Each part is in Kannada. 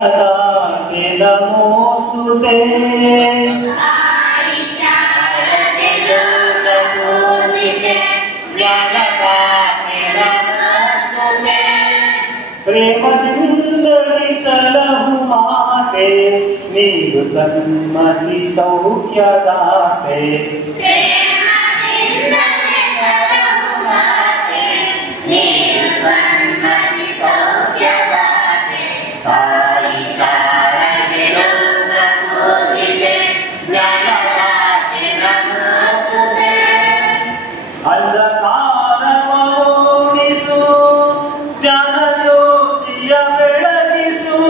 ते नमोस्तुते शारदे लोकपूजिते ज्ञानदाते नमोस्तुते प्रेमದಿಂದಲಿ ಸಲಹು ಮಾತೆ ನೀಡು ಸನ್ಮತಿ ಸೌಖ್ಯದಾತೆ ಪ್ರೇಮದಿಂದಲೇ ಸಲಹು ಮಾತೆ ನೀಡು ಸನ್ಮತಿ ಸೌಖ್ಯದಾತೆ ತಾಯಿ ಶಾರದೆ ಲೋಕಪೂಜಿತೆ ಜ್ಞಾನದಾತೆ ನಮೋಸ್ತುತೆ ಅಂಧಕಾರವೋಡಿಸು ಜ್ಞಾನ ಜ್ಯೋತಿಯ ಬೆಳಗಿಸು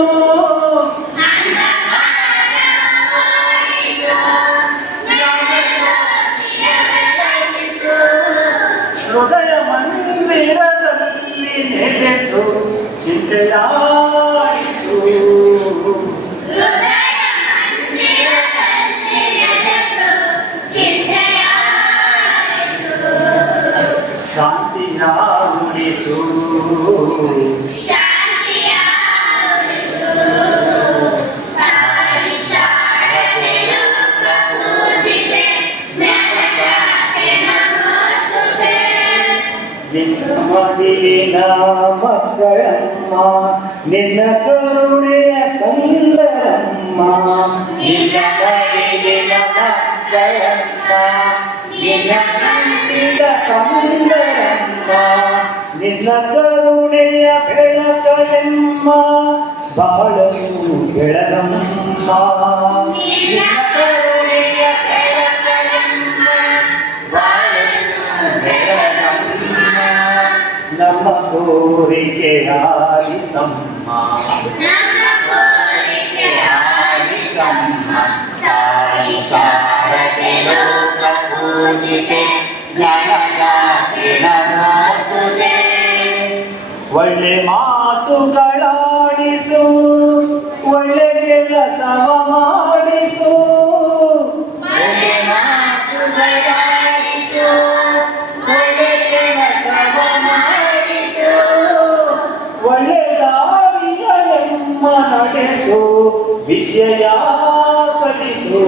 ಹೃದಯ ಮಂದಿರದಲ್ಲಿ ನೆಲೆಸು ಚಿಂತೆಯಾಡಿಸು ಶಾಂತಿಯ ಉಳಿಸು ನಿನ್ನ ಮಡಿಲಿನ ಮಕ್ಕಳಮ್ಮ ನಿನ್ನ ಕರುಣೆಯ ಕಂದರಮ್ಮ ನಿನ್ನ ಮಡಿಲಿನ ಮಕ್ಕಳಮ್ಮ ನಿನ್ನ ಕಂದಿದ ಕಂದರಮ್ಮ ನಿನ್ನ ಕರುಣೆಯ ಬೆಳಕಲೆಮ್ಮ ಬಾಳನು ಬೆಳಗಮ್ಮ ನಿನ್ನ ಕರುಣೆಯ ಬೆಳಕಲೆಮ್ಮ ಬಾಳನು ಬೆಳಗಮ್ಮ ನಮ್ಮ ಕೋರಿಕೆ ಆಲಿಸಮ್ಮ ಆಲಿಸಮ್ಮ ತಾಯಿ ಶಾರದೆ ಲೋಕಪೂಜಿತೆ ಜ್ಞಾನದಾತೆ ನಮೋಸ್ತುತೆ ಒಳ್ಳೆ ಮಾತುಗಳಾಡಿಸು ಒಳ್ಳೆ ಕೆಲಸವ ಮಾಡಿಸು ಒಳ್ಳೆ ಮಾತುಗಳಾಡಿಸು ಒಳ್ಳೆ ಕೆಲಸವ ಮಾಡಿಸು ಒಳ್ಳೆ ದಾರಿಯ ಎಮ್ಮ ನಡೆಸು ವಿದ್ಯೆಯ ಕಲಿಸು